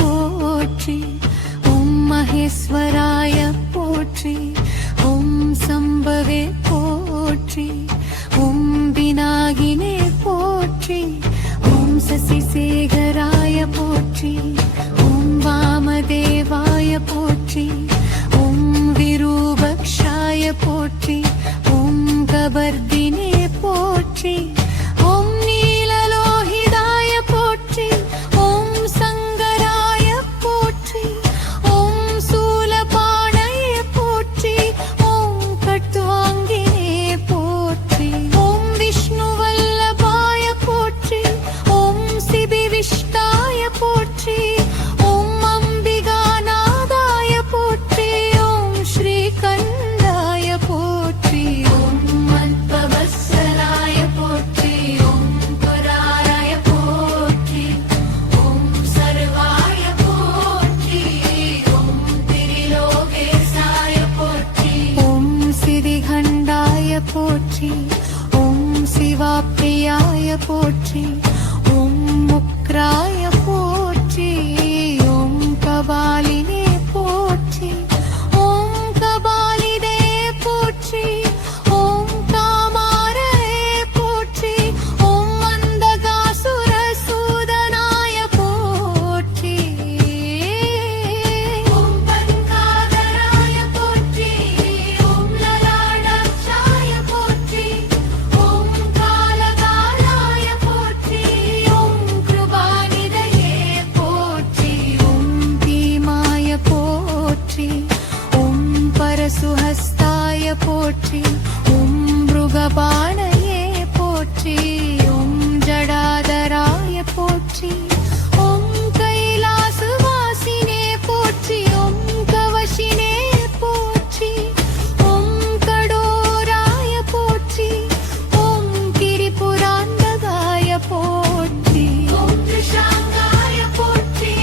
போற்றி. ஓம் மகேஸ்வராய போற்றி. ஓம் சம்பவே போற்றி. ஓம் விநாயகினே போற்றி. ஓம் சசிசேகராய போற்றி. ஓம் வாமதேவாய போற்றி. ஓம் விரூபக்ஷாய போற்றி. ஓம் கபர்தினே போற்றி. ஓம் நீலலோகிதாய போற்றி. ஓம் சங்கராய போற்றி. ஓம் சூலபாணய போற்றி. ஓம் கட்வாங்கினே போற்றி. ஓம் விஷ்ணுவல்லபாய போற்றி. ஓம் சிபிவிஷ்டாய போற்றி. ஓம் அம்பிகாநாதாய போற்றி. ஓம் ஸ்ரீகண்டாய போற்றி. ஓம் மத்பவத்சலாய போற்றி. ஓம் புராராய போற்றி. ஓம் சர்வாய போற்றி. ஓம் திரிலோகேசாய போற்றி. ஓம் சிறிகண்டாய போற்றி. ஓம் சிவாப்ரியாய போற்றி. ஓம் முக்ராய போற்றி. ஓம் கபாலினே போற்றி. ஓம் கபாலிதே போற்றி. ஓம் காமாரே போற்றி. ஓம் அந்தகாசுர சூதனாய போற்றி. ஓம் பன்காதராய போற்றி. ஓம் லலாடாட்சாய போற்றி. ஓம் காலகாலாய போற்றி. ஓம் கிருபாநிதயே போற்றி. ஓம் பீமாய போற்றி. ஓம் பரசுஹஸ்தாய போற்றி. ஓம் மிருகபாணயே போற்றி. ஓம் ஜடாதராய போற்றி. ஓம் கைலாசவாசினே போற்றி. ஓம் கவசினே போற்றி. ஓம் கடோராய போற்றி. ஓம் கிரிபுராந்தகாய போற்றி. ஓம் த்ரிஷாங்காய போற்றி.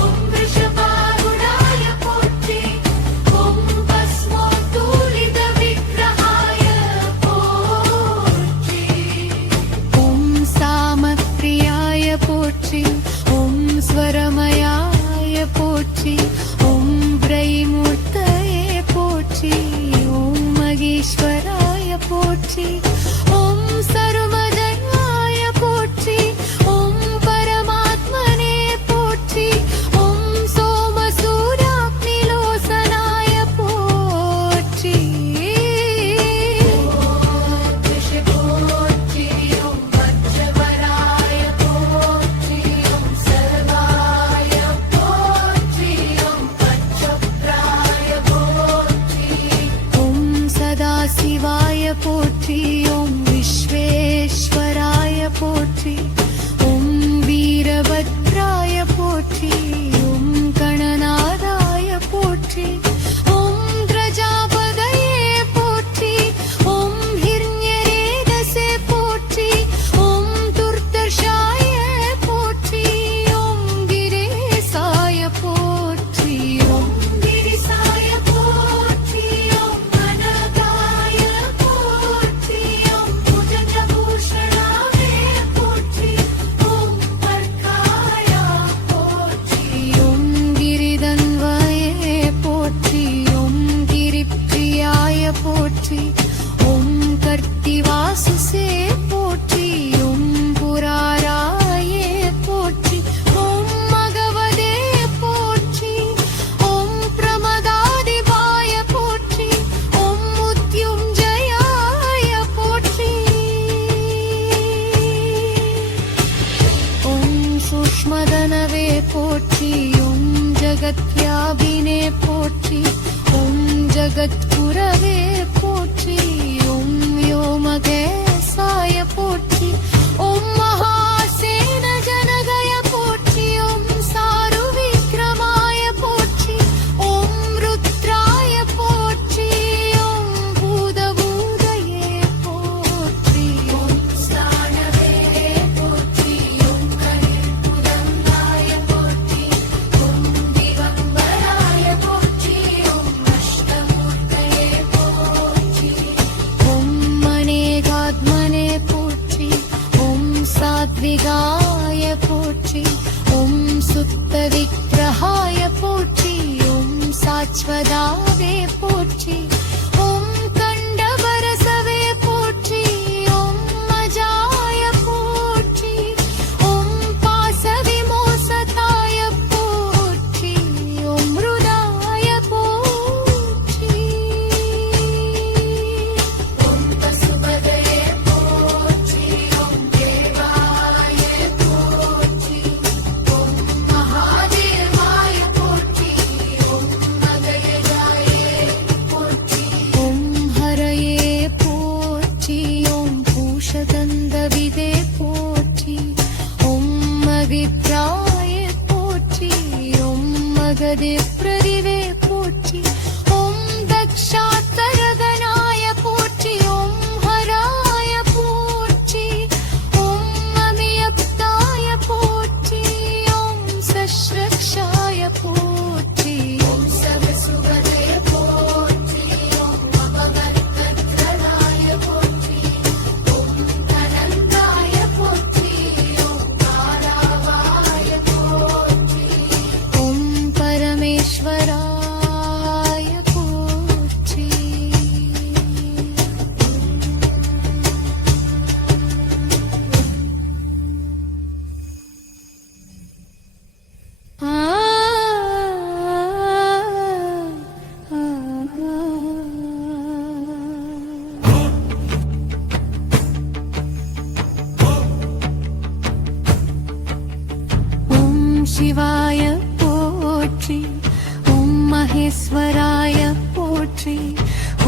ஓம் ரிஷபாருடாய போற்றி. ஓம் பஸ்மோத்தூலித விக்கிரகாய போற்றி. ஓம் சாமப்ரியாய போற்றி. ஓம் ஸ்வரமயாய போற்றி. ஓம் பிரைமூர்த்தயே போற்றி. ஓம் மகேஸ்வராய போற்றி. ஓம் சர்வஜயாய போற்றி. ஓம் பரமாத்மனே போற்றி. ஓம் சோமசூராக்னிலோசனாய போற்றி. ஓம் ரிஷி போற்றி. ஓம் வஜ்ரவராய போற்றி. ஓம் சர்வாய போற்றி. ஓம் பச்சப்ராய போற்றி. ஓம் சதாசிவாய போற்றி. ஓம் விஸ்வேஸ்வராய போற்றி. ஓம் வீரபத்ராய போற்றி. ஓம் கணநாதாய போற்றி. ஓம் பிரஜாபதயே போற்றி. ஓம் ஹிரண்யரேதசே போற்றி. ஓம் துர்தர்ஷாய போற்றி. ஓம் கிரேசாய போற்றி. ஓம் கிரிசாய போற்றி. ஓம் அனகாய போற்றி. ஓம் புஜங்கபூஷணாய போற்றி. ஓம் பர்காய போற்றி. ஓம் கிரிதன்வயே போற்றி. ஓம் கிரிப்ரியாய போற்றி. ஓம் கர்த்திவாசுசே போற்றி. ஓம் புராராயே போற்றி. ஓம் மகவதே போற்றி. ஓம் பிரமதாதிபாய போற்றி. ஓம் முத்யுஞ்சயாய போற்றி. ஓம் சூக்ஷ்மதனவே போற்றி. ஓம் ஜகத்யாபினே போற்றி. ஓம் ஜகத்குரவே போற்றி. ஓம் व्योमकेशाय போற்றி. ஓம் மகாசேன ஜனகய போற்றி. ஓம் சாரு விக்ரமாய போற்றி. ஓம் ருத்ராய போற்றி. ஓம் பூதபூதயே போற்றி. ஓம் ஸ்நானவே போற்றி. ஓம் கலிபுதங்காய போற்றி. ஓம் திகம்பராய போற்றி. ஓம் அஷ்டமூர்த்தயே போற்றி. ஓம் மனேகாத்மனே போற்றி. சாஸ்வதாவே போற்றி. ஓம் கண்டபரசவே போற்றி. ஓம் அஜாய போற்றி. ஓம் பாசவிமோசதாய போற்றி. ஓம் ருதாய போற்றி. ஓம் பசுபதயே போற்றி. ஓம் தேவாய போற்றி. ஓம் மகாதேவாய போற்றி. ஓம் மகயஜாய போற்றி. ஓம் ஹரயே போற்றி. ஓம் பூஷகந்தவிதே போற்றி. ஓம் மகித்ராய போற்றி. ஓம் மகதே பிரதிவே போற்றி. ஓம் தக்ஷாத்தரகனாய போற்றி. ஓம் ஹராய போற்றி. ஓம் அமியப்தாய போற்றி. ஓம் சஸ்ரக்ஷாய போற்றி. ஓம் சவசுவதே போற்றி. ஓம் அபவர்த்தத்ரதாய போற்றி. ஓம் அனந்தாய போற்றி. ஓம் தாராவாய போற்றி. ஓம் பரமேஸ்வராய போற்றி. ஆ ஓம் சிவாய போற்றி. ஓம் மகேஸ்வராய போற்றி.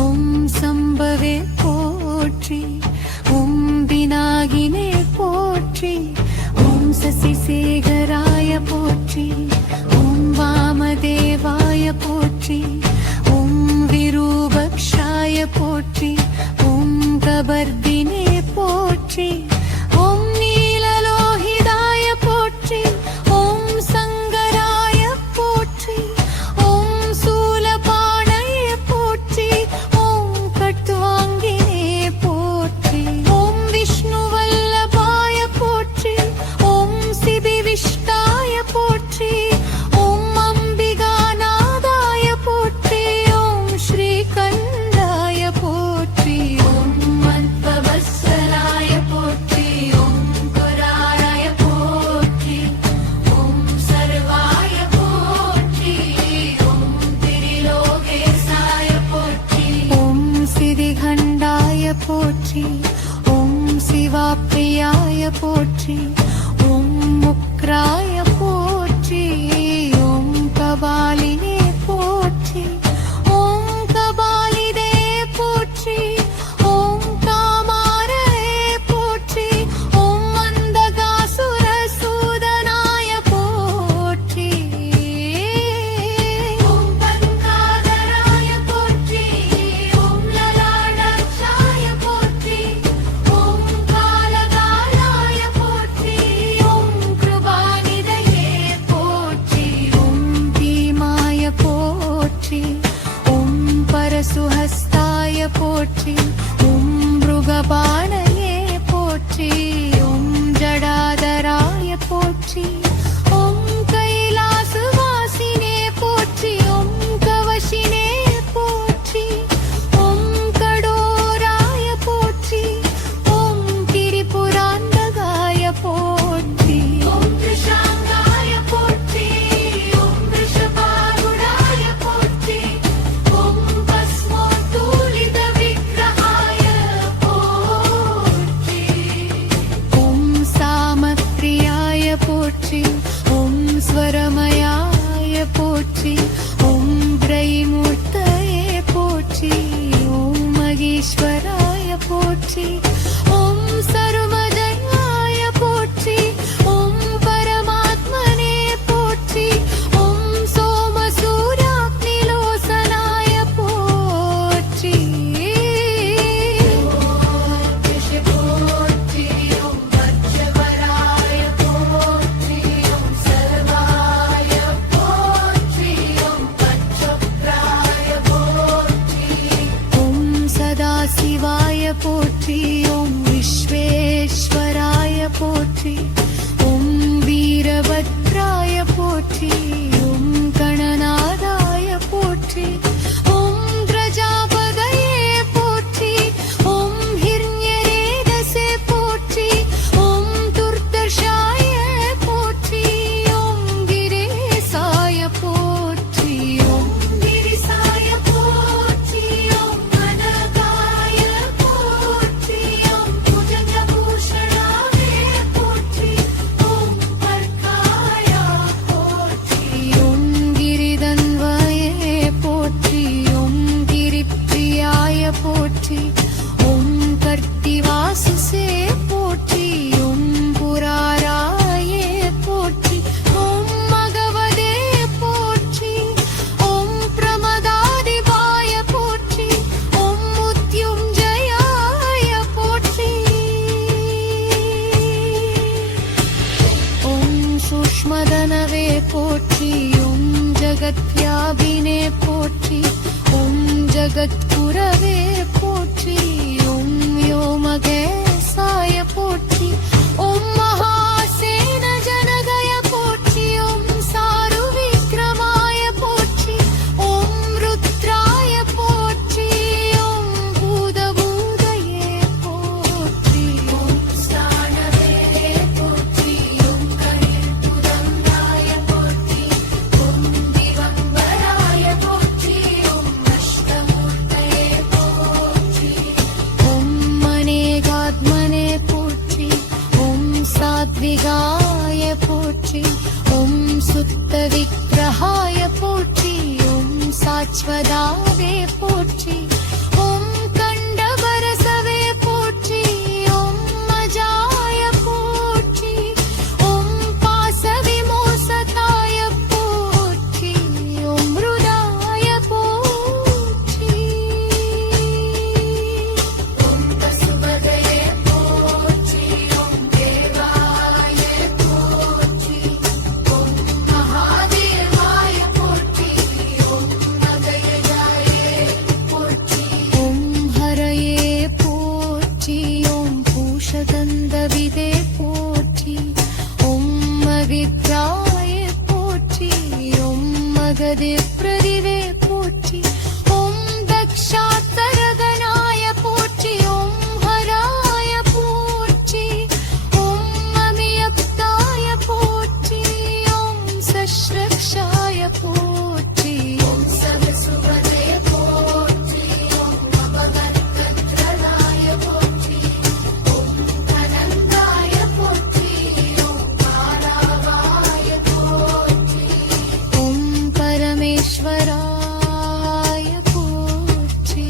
ஓம் சம்பவே போற்றி. ஓம் விநாகினே போற்றி. ஓம் சசிசேகராய போற்றி. ஓம் வாமதேவாய போற்றி. ஓம் விரூபக்ஷாய போற்றி. ஓம் கபர்தினே போற்றி. ஓம் நீலலோகிதாய போற்றி. ஓம் சங்கராய போற்றி. ஓம் சூலபாணய போற்றி. ஓம் கட்வாங்கினே போற்றி. ஓம் விஷ்ணுவல்லபாய போற்றி. ஓம் சிபிவிஷ்டாய போற்றி. ஓம் அம்பிகாநாதாய போற்றி. ஓம் ஸ்ரீகண்டாய போற்றி. ஓம் மத்வவத்சலாய போற்றி. ஓம் புராராய போற்றி. ஓம் சர்வாய போற்றி. ஓம் திரிலோகேசாய போற்றி. ஓம் சிதிகண்டாய போற்றி. ஓம் சிவாப்ரியாய போற்றி. ஓம் முக்ராய போற்றி. ஓம் கபாலினே போற்றி. ஓம் கபாலிதே போற்றி. ஓம் காமாரே போற்றி. ஓம் அந்தகாசுர சூதனாய போற்றி. ஓம் பங்காதராய போற்றி. ஓம் லலாடாட்சாய போற்றி. ஓம் காலகாலாய போற்றி. ஓம் கிருபாநிதையே போற்றி. ஓம் பீமாய போற்றி. ஓம் பரசுஹஸ்தாய போற்றி. ஓம் மிருகபாணயே போற்றி. ஓம் ஜடாதராய போற்றி. ஓம் கைலாசவாசினே போற்றி. ஓம் கவசினே போற்றி. ஓம் கடோராய போற்றி. ஓம் திரிபுராந்தகாய போற்றி. ஓம் கிருஷாங்காய போற்றி. ஓம் ரிஷபாருடாய போற்றி. ஓம் பஸ்மோத்தூலித விக்கிரகாய போற்றி. ஓம் சாமப்ரியாய போற்றி. ஓம் ஸ்வரமயாய போற்றி. ஓம் பிரைமூர்த்தயே போற்றி. ஓம் மகேஸ்வராய போற்றி. ஓம் சர்வஜயாய போற்றி. ஓம் பரமாத்மனே போற்றி. ஓம் சோமசூராக்னிலோசனாய போற்றி. போற்றி. ஓம் வஜ்ரவராய போற்றி. ஓம் சர்வாய போற்றி. ஓம் சத்குருவே போற்றி ஓம் ஜகத்யாபினே போற்றி ஓம் ஜகத்குரவே போற்றி ஓம் யோமகேசாய போற்றி ஓம் மகாசேன ஜனகய போற்றி ஓம் சாரு விக்ரமாய போற்றி ஓம் ருத்ராய போற்றி ஓம் பூதபூதயே போற்றி ஓம் ஸ்நானவே போற்றி ஓம் கலிர்புதந்தாய போற்றி ஓம் திகம்பராய போற்றி ஓம் அஷ்டமூர்த்தயே போற்றி ஓம் மனேகாத்மனே போற்றி ஓம் சாத்விகாய போற்றி ஓம் சுத்த விக்கிரகாய போற்றி ஓம் சாச்வதாவே போற்றி ஓம் கண்டபரசவே போற்றி ஓம் மஜாய போற்றி ஓம் பாசவிமோசதாய போற்றி ஓம் ஹிருதாய போற்றி ஓம் பசுபதயே போற்றி ஓம் தேவாய போற்றி ஓம் மகாதேவாய போற்றி ஓம் நகயஜாயே போற்றி ஓம் ஹரயே போற்றி ஓம் பூஷகந்தவிதே போற்றி ஓம் மகித்ராய போற்றி ஓம் மகதே பிரதிவே போற்றி ஓம் தக்ஷாத்தரகனாய போற்றி ஓம் ஹராய போற்றி ஓம் அமியப்தாய போற்றி ஓம் சஸ்ரக்ஷாய போற்றி ஓம் சகசுபதே போற்றி ஓம் அபகத்கத்ரலாய போற்றி ஓம் அனந்தாய போற்றி ஓம் மாராவாய போற்றி ஓம் பரமேஸ்வராய போற்றி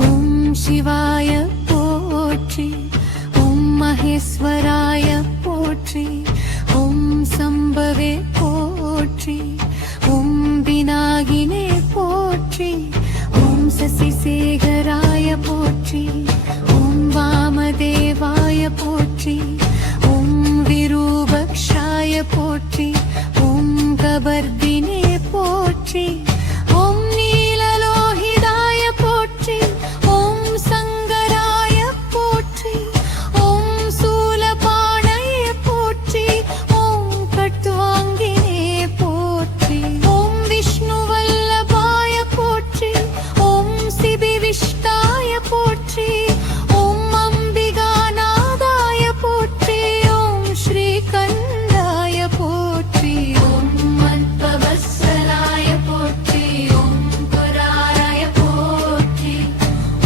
ஓம் சிவாய போற்றி ஓம் மகேஸ்வராய போற்றி ஓம் சம்பவே போற்றி ஓம் விநாகினே போற்றி ஓம் சசிசேகராய போற்றி ஓம் வாமதேவாய போற்றி ஓம் விரூபக்ஷாய போற்றி ஓம் கபர்தினே போற்றி ஓம் நீலலோகிதாய போற்றி ஓம் சங்கராய போற்றி ஓம் சூலபாணயே போற்றி ஓம் கட்வாங்கினே போற்றி ஓம் விஷ்ணுவல்லபாய போற்றி ஓம் சிபிவிஷ்டாய போற்றி ஓம் அம்பிகாநாதாய போற்றி ஓம் ஸ்ரீகண்டாய போற்றி ஓம் மத்பவத்சலாய போற்றி ஓம் புராராய போற்றி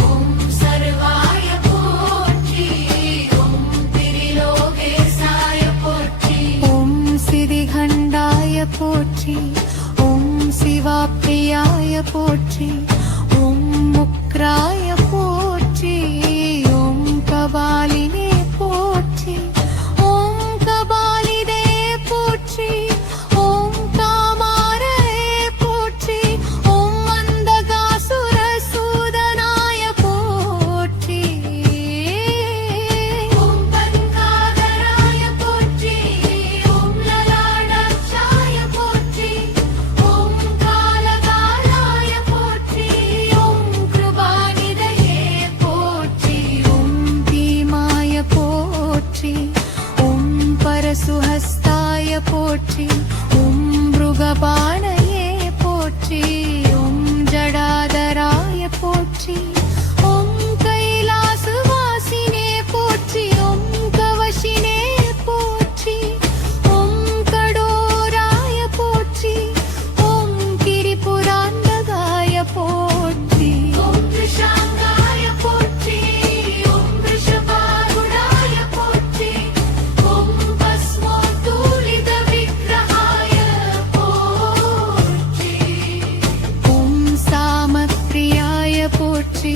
ஓம் சர்வாய போற்றி ஓம் திரிலோகேசாய போற்றி ஓம் சிதிகண்டாய போற்றி ஓம் சிவாப்ரியாய போற்றி ஓம் முக்ராய போற்றி ஓம் கபாலினே போற்றி ஓம் கபாலிதே போற்றி ஓம் காமாரே போற்றி ஓம் அந்தகாசுர சூதனாய போற்றி ஓம் பங்காதராய போற்றி ஓம் லலாடாட்சாய போற்றி ஓம் காலகாலாய போற்றி ஓம் கிருபாநிதயே போற்றி ஓம் பீமாய போற்றி ஓம் பரசுஹஸ்தாய போற்றி ஓம் மிருகபாணயே போற்றி ஓம் ஜடாதராய போற்றி ஓம் கைலாசவாசினே போற்றி ஓம் கவசினே போற்றி ஓம் கடோராய போற்றி ஓம் கிரிபுராந்தகாய போற்றி ஓம் ரிஷாங்காய போற்றி ஓம் ரிஷபாருடாய போற்றி ஓம் பஸ்மோத்தூலித விக்கிரகாய போற்றி ஓம் சாமப்ரியாய போற்றி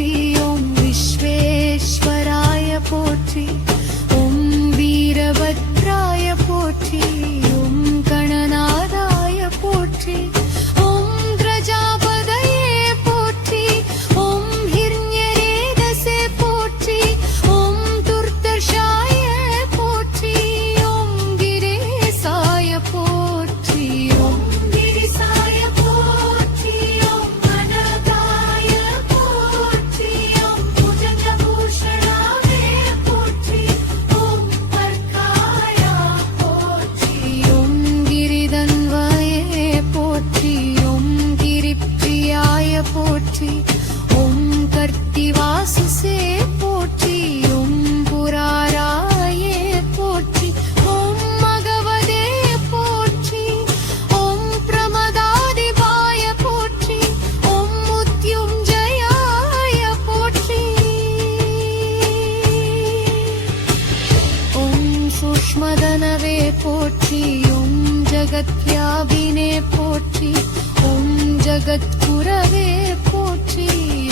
போற்றி ஓம் விஸ்வேஸ்வராய போற்றி ஓம் வீரபத்ராய போற்றி ஓம் கணநாதாய போற்றி ஓம் பிரஜாபதயே போற்றி ஓம் ஹிரண்யரேதஸே போற்றி ஓம் துர்தர்ஷாய போற்றி ஓம் கிரேசாய போற்றி ஓம் கிரிசாய போற்றி ஓம் கனகாய போற்றி ஓம் புஜங்கபூஷணாவே போற்றி ஓம் பர்காய போற்றி ஓம் கிரிதன்வயே போற்றி ஓம் கிரிப்ரியாய போற்றி ஓம் கர்த்திவாசுசே போற்றி ஓம் புராராயே போற்றி ஓம் மகவதே போற்றி ஓம் பிரமதாதிபாய போற்றி ஓம் முத்யுஞ்சயாய போற்றி ஓம் சூக்ஷ்மதனவே போற்றி ஓம் ஜகத்யாபினே போற்றி ஓம் ஜகத்குரவே போற்றி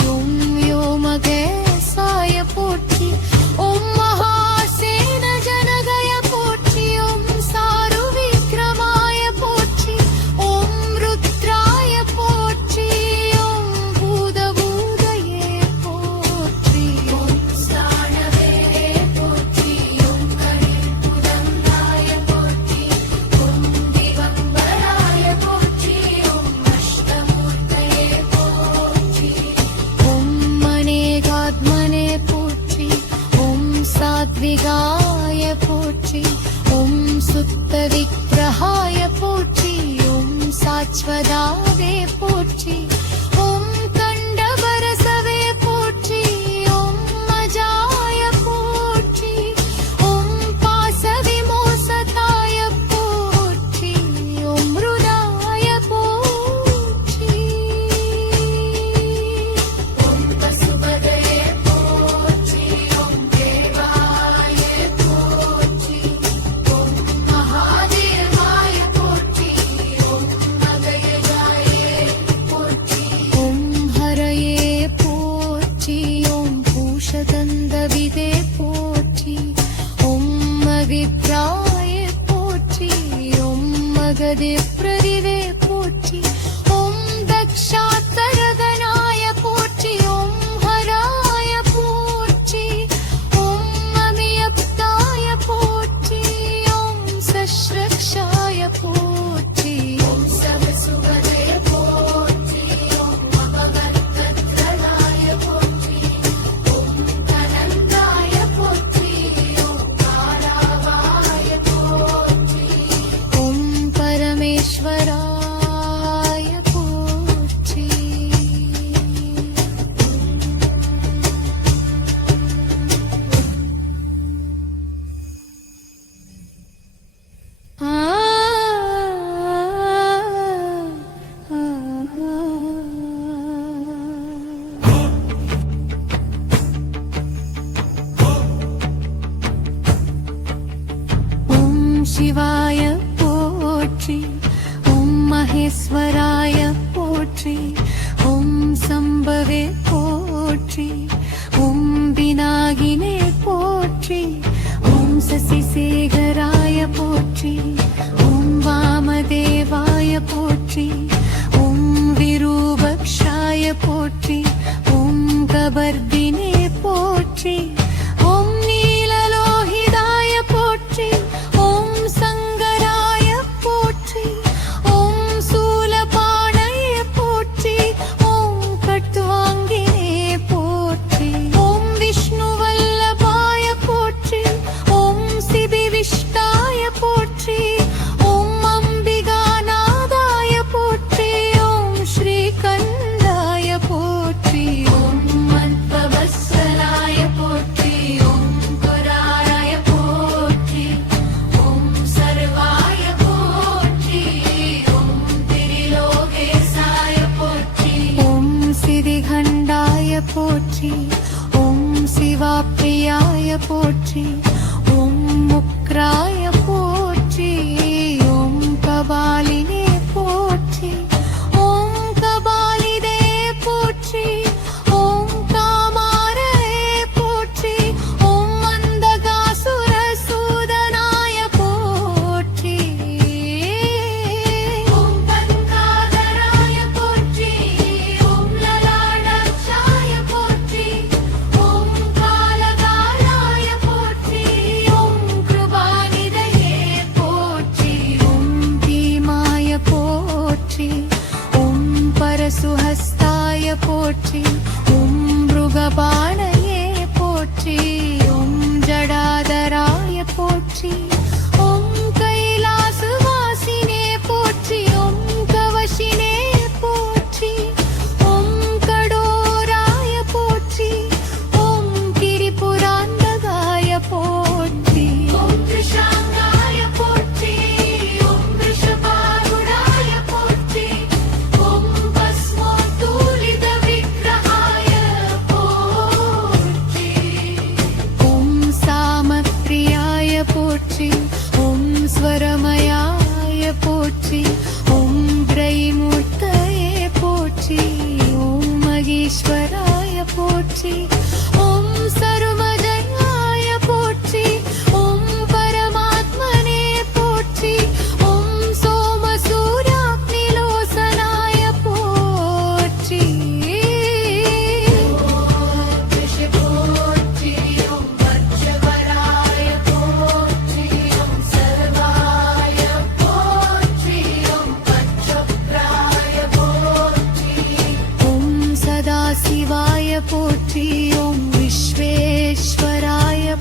ஓம் व्योमकेशाय போற்றி ஓம் மகாசேன ஜனகய போற்றி ஓம் சாருவிக்ரமாய போற்றி ஓம் ருத்ராய போற்றி ஓம் பூதபூதயே போற்றி ஓம் ஸ்தானவே போற்றி ஓம் கரிபுதந்தாய போற்றி ஓம் திகம்பராய போற்றி ஓம் அஷ்டமூர்த்தயே போற்றி ஓம் மனேகாத்மனே போற்றி ஓம் சாத்விகாய போற்றி ஓம் சுத்த விக்கிரகாய போற்றி ஓம் சாச்வதாவே போற்றி ஓம் கண்டபரசவே போற்றி ஓம் மஜாய போற்றி ஓம் பாசவிமோசதாய போற்றி ஓம் மிருதாய போற்றி ஓம் பசுபதயே போற்றி ஓம் தேவாய போற்றி ஓம் மகாதேவாய போற்றி ஓம் மகயஜாயே போற்றி ஓம் ஹரயே போற்றி ஓம் பூஷதந்தவிதே போற்றி ஓம் மகிப்ராய போற்றி ஓம் மகதே பிரதிவே போற்றி ஓம் தக்ஷாத்தரகனாய போற்றி ஓம் ஹராய போற்றி ஓம் அமியப்தாய போற்றி ஓம் சஸ்ரக்ஷாய போற்றி ஓம் சவசுபதய போற்றி ஓம் அபகர்த்தத்ரலாய போற்றி ஓம் தனந்தாய போற்றி ஓம் காராவாய போற்றி ஓம் பரமேஸ்வராய போற்றி ஆ ஓம் சிவாய போற்றி ஓம் மகேஸ்வராய போற்றி ஓம் சம்பவே போற்றி ஓம் விநாகினே போற்றி ஓம் சசிசேகராய போற்றி ஓம் வாமதேவாய போற்றி ஓம் விரூபக்ஷாய போற்றி ஓம் கபர்தினே போற்றி ஓம் நீலலோகிதாய போற்றி ஓம் சங்கராய போற்றி ஓம் சூலபாணய போற்றி ஓம் கட்வாங்கினே போற்றி ஓம் விஷ்ணுவல்லபாய போற்றி ஓம் சிபிவிஷ்டாய போற்றி ஓம் அம்பிகாநாதாய போற்றி ஓம் ஸ்ரீகண்டாய போற்றி ஓம் மத்வவத்சலாய போற்றி ஓம் குராராய போற்றி ஓம் சர்வாய போற்றி ஓம் திரிலோகேசாய போற்றி ஓம் சிதிகண்டாய போற்றி ஓம் சிவாப்ரியாய போற்றி ஓம் முக்ராய போற்றி ஓம் கபாலினே போற்றி ஓம் கபாலிதே போற்றி ஓம்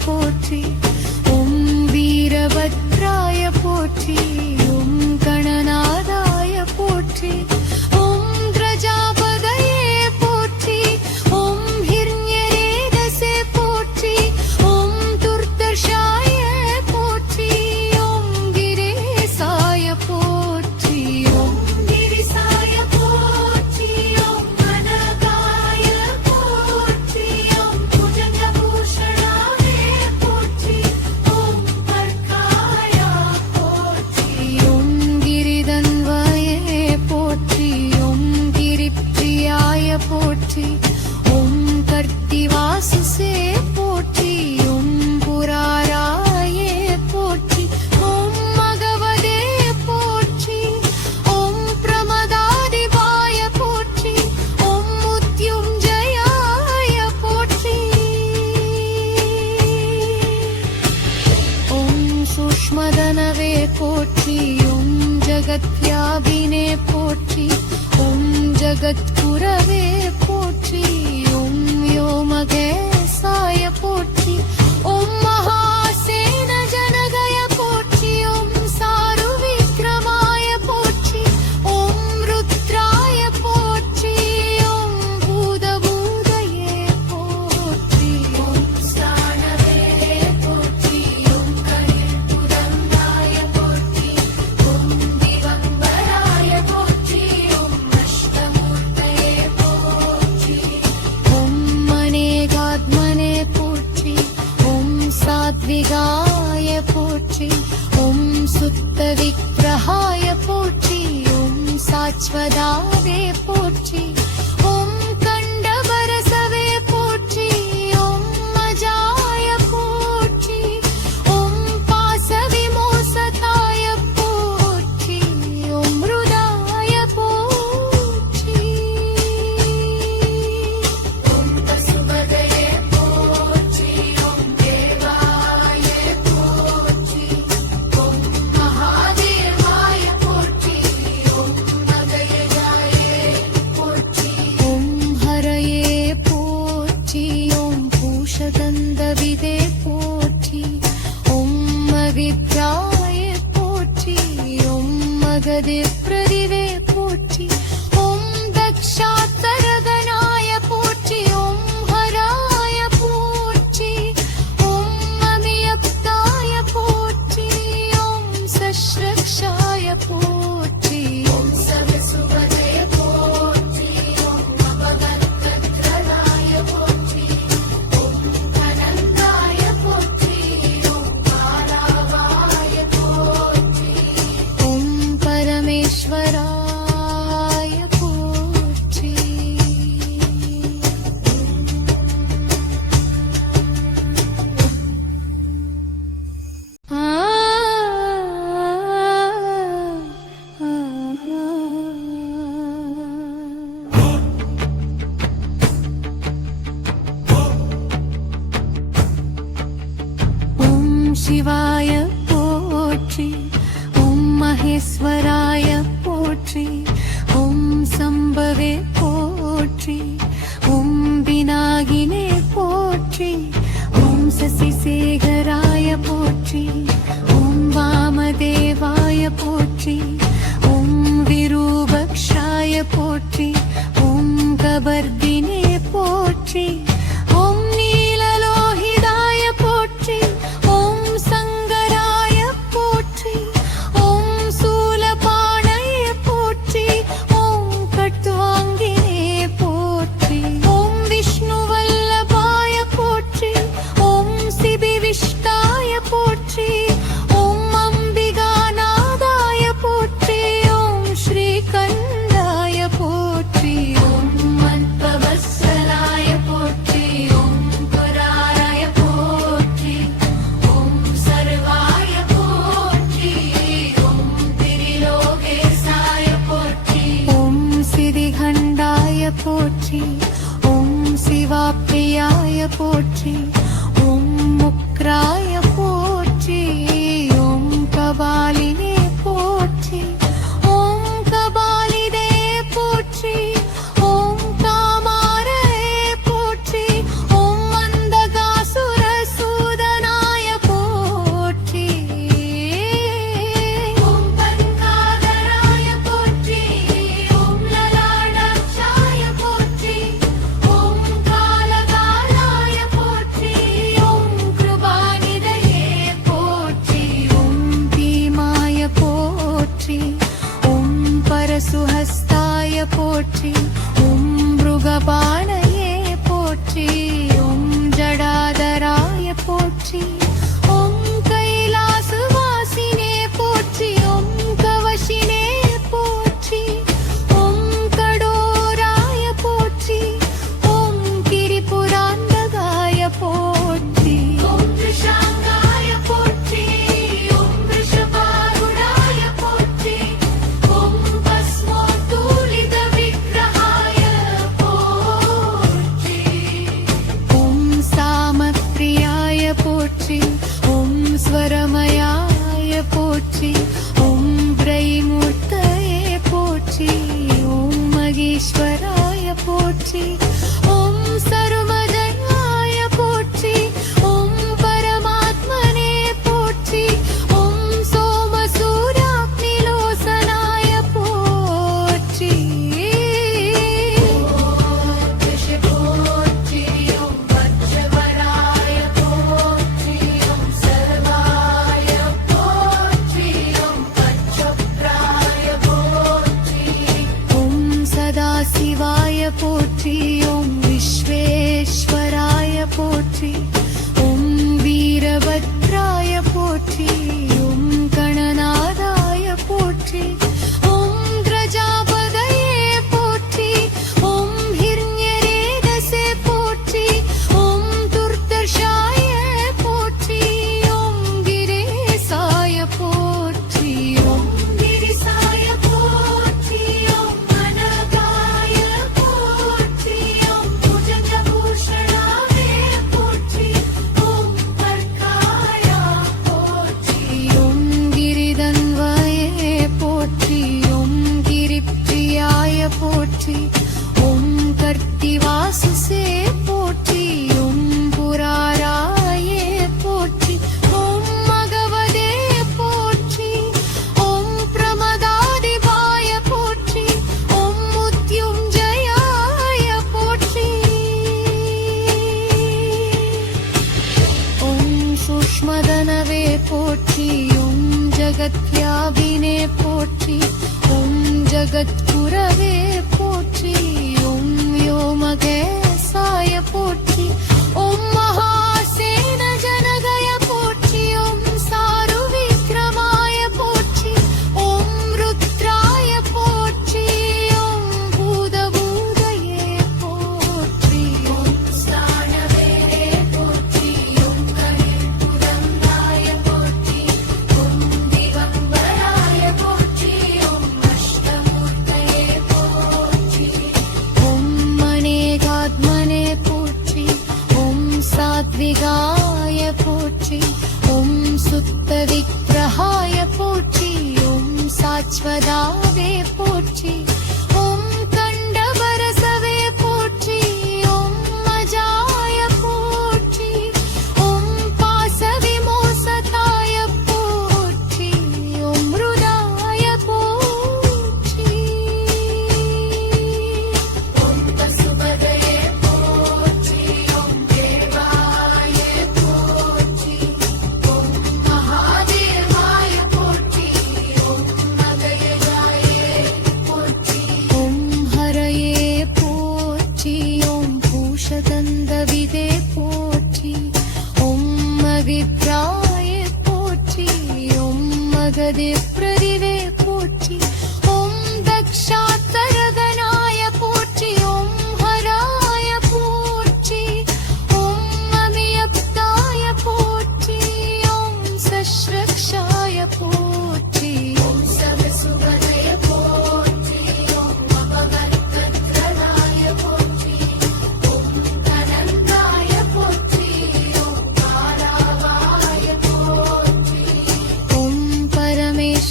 போற்றி ஓம் வீரபத்ராய போற்றி ஓம் கணநாதாய போற்றி ஓம் கிரஜாபதயே போற்றி ஓம் ஹிரண்யரேதஸே போற்றி ஓம் துர்தர்ஷாய போற்றி ஓம் கிரேசாய போற்றி ஓம் கிரிசாய போற்றி ஓம் கனகாய போற்றி ஓம் புஜங்கபூஷணாய போற்றி ஓம் பர்காய போற்றி ஓம் கிரிதன்வயே போற்றி ஓம் கிரிப்ரியாய போற்றி ஓம் கர்த்திவாசுசே போற்றி ஓம் புராராயே போற்றி ஓம் மகவதே போற்றி ஓம் பிரமதாதிபாய போற்றி ஓம் முத்யுஞ்சயாய போற்றி ஓம் சூக்ஷ்மதனவே போற்றி ஓம் ஜகத்யாபினே போற்றி ஓம் ஜகத்குரவே போற்றி ஓம் வ்யோமகேசாய போற்றி ஓம் மகாசேன ஜனகய போற்றி ஓம் சாரு விக்ரமாய போற்றி ஓம் ருத்ராய போற்றி ஓம் பூதபூதயே போற்றி ஓம் ஸ்நானவே போற்றி ஓம் கணிர்புரந்தாய போற்றி ஓம் திகம்பராய போற்றி ஓம் அஷ்டமூர்த்தயே போற்றி ஓம் மனேகாத்மனே போற்றி ஓம் சாத்விகாய போற்றி ஓம் சுத்த விக்கிரகாய போற்றி ஓம் சாச்வதாவே போற்றி ஓம் கண்டபரசவே போற்றி ஓம் மஜாய போற்றி ஓம் பாசவிமோசதாய போற்றி ஓம் மிருதாய போற்றி ஓம் பசுபதயே போற்றி ஓம் தேவாய போற்றி ஓம் மகாதேவாய போற்றி ஓம் மகயஜாய போற்றி ஓம் ஹரயே போற்றி ஓம் பூஷகந்தவிதே போற்றி ஓம் மவித்ராய போற்றி ஓம் மகதே பிரதிவே போற்றி ஓம் தக்ஷாத்தரகனாய போற்றி ஓம் ஹராய போற்றி ஓம் அமியப்தாய போற்றி ஓம் சஸ்ரக்ஷாய போற்றி ஓம் சவசுவதே போற்றி ஓம் அபகத்கத்ரதாய போற்றி ஓம் அனந்தாய போற்றி ஓம் பாலாவாய போற்றி ஓம் பரமேஸ்வராய போற்றி ஆ ஓம் சிவாய போற்றி ஓம் மகேஸ்வராய போற்றி ஓம் சம்பவே போற்றி ஓம் விநாகினே போற்றி ஓம் சசிசேகராய போற்றி ஓம் வாமதேவாய போற்றி ஓம் விரூபக்ஷாய போற்றி ஓம் கபர்தினே போற்றி ஓம் நீலலோகிதாய போற்றி ஓம் சங்கராய போற்றி ஓம் சூலபாணய போற்றி ஓம் கட்வாங்கினே போற்றி ஓம் விஷ்ணுவல்லபாய போற்றி ஓம் சிபிவிஷ்டாய போற்றி ஓம் அம்பிகாநாதாய போற்றி ஓம் ஸ்ரீகண்டாய போற்றி ஓம் மத்பவத்சலாய போற்றி ஓம் புராராய போற்றி ஓம் சர்வாய போற்றி ஓம் திரிலோகேசாய போற்றி ஓம் சிதிகண்டாய போற்றி ஓம் சிவாப்ரியாய போற்றி ஓம் முக்ராய போற்றி ஓம் கபாலினே போற்றி ஓம் கபாலி சுஹஸ்தாய போற்றி ஓம் மிருகபாணயே போற்றி ஓம் ஜடாதராய போற்றி ஓம் கைலாசவாசினே போற்றி ஓம் கவசினே போற்றி ஓம் கடோராய போற்றி ஓம் கிரிபுராந்தகாய போற்றி ஓம் ரிஷாங்காய போற்றி ஓம் ரிஷபாருடாய போற்றி ஓம் பஸ்மோத்தூலித விக்கிரகாய போற்றி ஓம் சாமப்ரியாய போற்றி ஓம் ஸ்வரமயாய போற்றி ஓம் பிரைமூர்த்தயே போற்றி ஓம் மகேஸ்வராய போற்றி ஓம் சர்வஜயாய போற்றி ஓம் பரமாத்மனே போற்றி ஓம் சோமசூர்யாக்னிலோசனாய போற்றி போற்றி ஓம் வஜ்ரவராய போற்றி ஓம் சர்வாய போற்றி ஓம் பச்சப்ராய போற்றி ஓம் சதாசிவாய போற்றி ஓம் விஸ்வேஸ்வராய போற்றி ஓம் வீரபத்ராய போற்றி ஓம் கணநாதாய போற்றி ஓம் கிரஜாபதயே போற்றி ஓம் ஹிரண்யரேதசே போற்றி ஓம் துர்தர்ஷாய போற்றி ஓம் கிரேசாய போற்றி ஓம் கிரிசாய போற்றி ஓம் அனகாய போற்றி ஓம் புஜங்கபூஷணாவே போற்றி ஓம் பர்காய போற்றி ஓம் கிரிதன்வயே போற்றி ஓம் கிரிப்ரியாய போற்றி ஓம் கர்த்திவாசுசே போற்றி ஓம் புராராயே போற்றி ஓம் மகவதே போற்றி ஓம் பிரமதாதிபாய போற்றி ஓம் முத்யுஞ்சயாய போற்றி ஓம் சூக்ஷ்மதனவே போற்றி ஓம் ஜகத்யாபினே போற்றி ஓம் ஜகத்குரவே போற்றி ஓம் व्योमकेशाय போற்றி ஓம் மகாசேன ஜனகய போற்றி ஓம் சாருவிக்ரமாய போற்றி ஓம் ருத்ராய போற்றி ஓம் பூதபூதயே போற்றி ஓம் ஸ்தானவே போற்றி ஓம் கலிபுரந்தாய போற்றி ஓம் திகம்பராய போற்றி ஓம் அஷ்டமூர்த்தயே போற்றி ஓம் மனேகாத்மனே போற்றி ஓம் சாத்விகாய போற்றி ஓம் சுத்த விக்கிரகாய போற்றி ஓம் சாச்வதாவே போற்றி ஓம் கண்டபரசவே போற்றி ஓம் மஜாய போற்றி ஓம் பாசவிமோசதாய போற்றி ஓம் மிருதாய போற்றி ஓம் பசுபதயே போற்றி ஓம் தேவாய போற்றி ஓம் மகாதேவாய போற்றி ஓம் மகயஜாய போற்றி ஓம் ஹரயே போற்றி ஓம் பூஷதந்தவிதே போற்றி ஓம் மகித்ராய போற்றி ஓம் மகதே பிரதிவே போற்றி ஓம் தக்ஷாத்தரகனாய போற்றி ஓம் ஹராய போற்றி ஓம் அமியப்தாய போற்றி ஓம் சஸ்ரக்ஷாய போற்றி ஓம் சவசுபதய போற்றி ஓம் அபகத்கத்ரதாய போற்றி ஓம் தனந்தாய போற்றி ஓம் காலாவாய போற்றி ஓம் பரமேஸ்வராய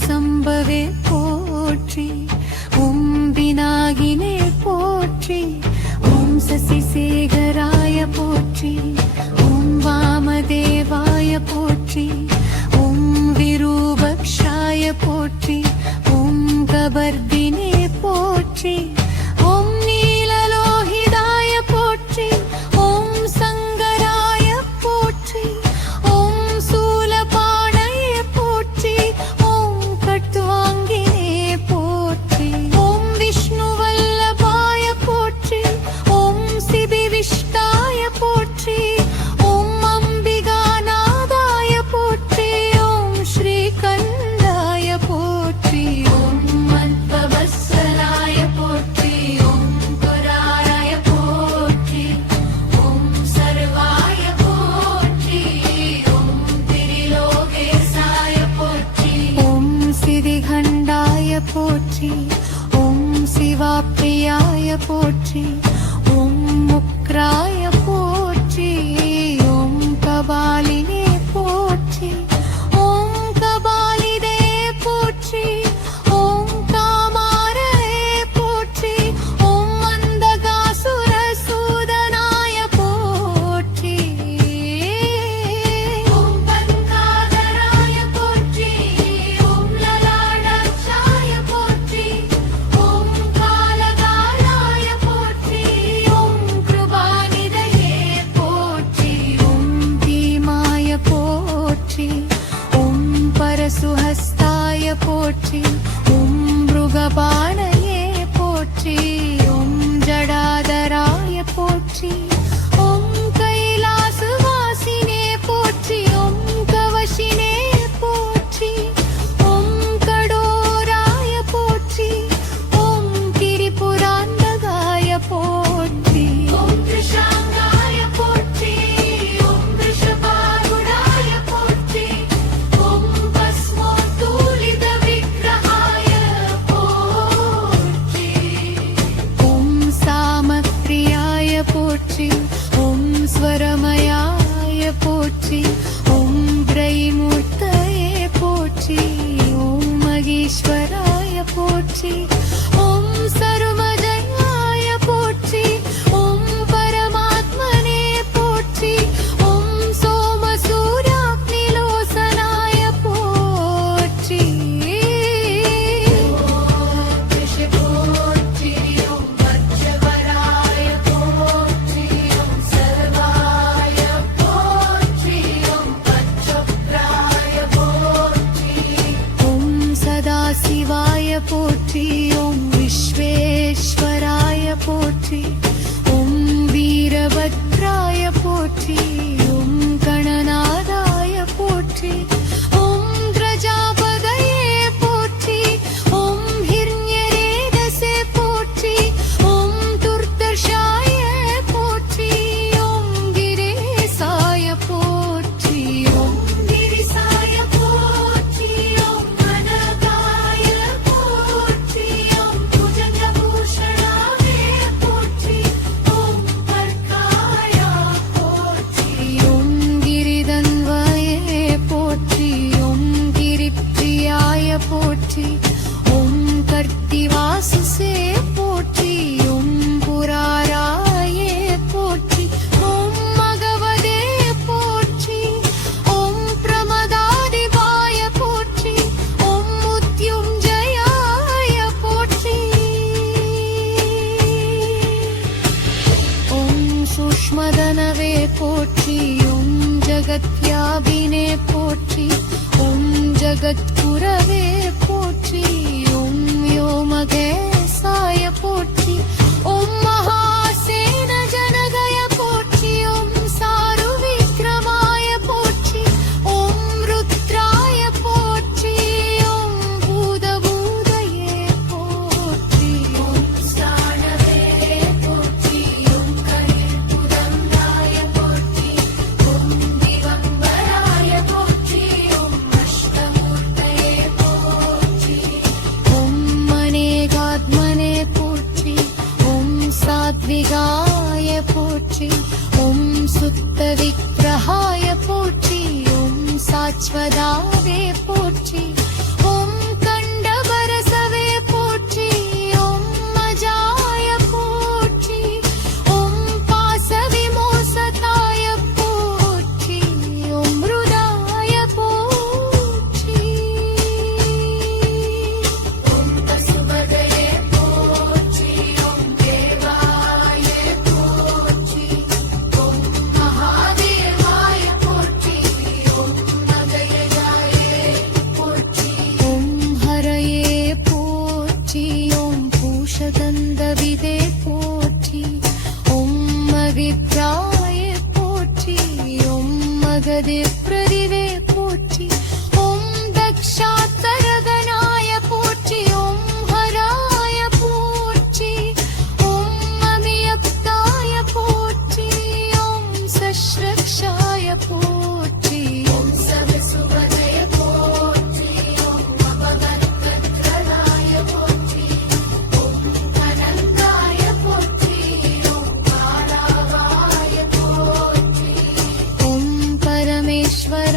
சம்பவே போற்றி ஓம் விநாயகினே போற்றி ஓம் சசிசேகராய போற்றி ஓம் வாமதேவாய போற்றி ஓம் விரூபக்ஷாய போற்றி ஓம் கபர்தினே போற்றி ஓம் நீலலோகிதாய போற்றி ஓம் சங்கராய போற்றி ஓம் சூலபாணயே போற்றி ஓம் கட்வாங்கினே போற்றி ஓம் விஷ்ணுவல்லபாய போற்றி ஓம் சிபிவிஷ்டாய போற்றி ஓம் அம்பிகாநாதாய போற்றி ஓம் ஸ்ரீகண்டாய போற்றி ஓம் மத்வவத்சலாய போற்றி ஓம் குராராய போற்றி ஓம் சர்வாய போற்றி ஓம் திரிலோகேசாய போற்றி ஓம் சிதிகண்டாய போற்றி ஓம் சிவாப்ரியாய போற்றி ஓம் முக்ராய போற்றி ஓம் கபாலினே போற்றி ஓம் கபாலிதே போற்றி ஓம் காமாரே போற்றி ஓம் அந்தகாசுர சூதனாய போற்றி ஓம் பங்காதராய போற்றி ஓம் லலாடாட்சாய போற்றி ஓம் காலகாலாய போற்றி ஓம் கிருபாநிதயே போற்றி ஓம் பீமாய போற்றி ஓம் பரசுஹஸ்தாய போற்றி ஓம் மிருகபாணயே போற்றி ஓம் ஜடாதராய போற்றி ஓம் கைலாசவாசினே போற்றி ஓம் கவசினே போற்றி ஓம் கடோராய போற்றி ஓம் திரிபுராந்தகாய போற்றி ஓம் கிருஷாங்காய போற்றி ஓம் விஷபாருடாய போற்றி ஓம் பஸ்மோத்தூலித விக்கிரகாய போற்றி ஓம் சாமப்ரியாய போற்றி ஓம் ஸ்வரமயாய போற்றி ஓம் பிரைமூர்த்தயே போற்றி ஓம் மகேஸ்வராய போற்றி ஓம் சர்வஜயாய போற்றி ஓம் பரமாத்மனே போற்றி ஓம் சோமசூர்யாக்னிலோசனாய போற்றி போற்றி ஓம் வஜ்ரவராய போற்றி ஓம் சர்வாய போற்றி ஓம் பச்சப்ராய போற்றி ஓம் சதாசிவாய போற்றி ஓம் விஸ்வேஸ்வராய போற்றி ஓம் வீரபத்ராய போற்றி ஓம் கணநாதாய போற்றி ஓம் பிரஜாபதயே போற்றி ஓம் ஹிரண்யரேதஸே போற்றி ஓம் துர்தர்ஷாய போற்றி ஓம் கிரேசாய போற்றி ஓம் கிரிசாய போற்றி ஓம் அனகாய போற்றி ஓம் புஜங்கபூஷணாய போற்றி ஓம் பர்காய போற்றி ஓம் கிரிதன்வயே போற்றி ஓம் கிரிப்ரியாய போற்றி ஓம் கர்த்திவாசசே போற்றி ஓம் புராராயே போற்றி ஓம் மகவதே போற்றி ஓம் பிரமதாதிவாய போற்றி ஓம் முத்யுஞ்சயாய போற்றி ஓம் சூக்ஷ்மதனவே போற்றி ஓம் ஜகத்யாபினே போற்றி ஓம் ஜகத்குரவே போற்றி ஓம் வ்யோமகேசாய போற்றி ஓம் மகாசேன ஜனகய போற்றி ஓம் சாரு விக்ரமாய போற்றி ஓம் ருத்ராய போற்றி ஓம் பூதபூதயே போற்றி ஓம் ஸ்தானவே போற்றி ஓம் கலிர்புதங்காய போற்றி ஓம் திகம்பராய போற்றி ஓம் அஷ்டமூர்த்தயே போற்றி ஓம் மனேகாத்மனே போற்றி ஓம் சாத்விகாய போற்றி ஓம் சுத்த விக்கிரகாய போற்றி ஓம் சாச்வதாவே போற்றி ஓம் பிரதிவே போற்றி. ஓம் தக்ஷாத்தரகனாய போற்றி. ஓம் ஹராய போற்றி. ஓம் அமியப்தாய போற்றி. ஓம் சஷ்ரக்ஷாய போற்றி. ஓம் சவிசுவதய போற்றி. ஓம் அபகத்கத்ரதாய போற்றி. ஓம் அனந்தாய போற்றி. ஓம் காலாவாய போற்றி. ஓம் பரமேஸ்வர